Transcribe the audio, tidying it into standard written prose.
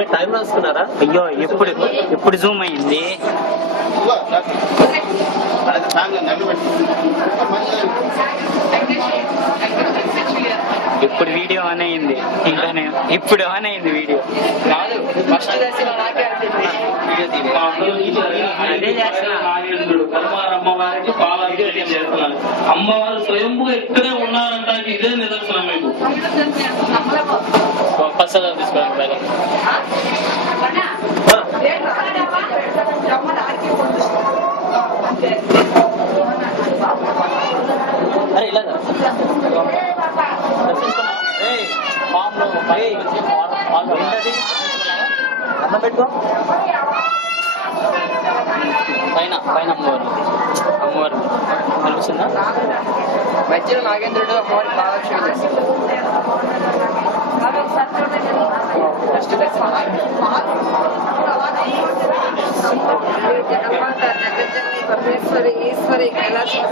అరే టైం రాసుకున్నారా? అయ్యో ఎప్పుడు జూమ్ అయింది? ఇప్పుడు వీడియో ఆన్ అయింది. ఇంకానే ఇప్పుడు ఆన్ అయింది వీడియో. ఫస్ట్ అదే చేస్తున్నా. అమ్మవారికి పాలాభిషేకం చేస్తున్నారు. అమ్మవారు స్వయంగా ఇక్కడే ఉన్నారంట. ఇదే నిదర్శనం మీకు. ప్రసాదం తీసుకోవడానికి అరే ఇలా అన్నం పెట్టుకో. పైన అమ్మవారు కనిపిస్తుందా? మధ్యలో నాగేంద్రుడు అమ్మవారికి పాలాభిషేకం చేస్తారు. ఫస్ట్ దర్శనం ఈశ్వరి కైలాసం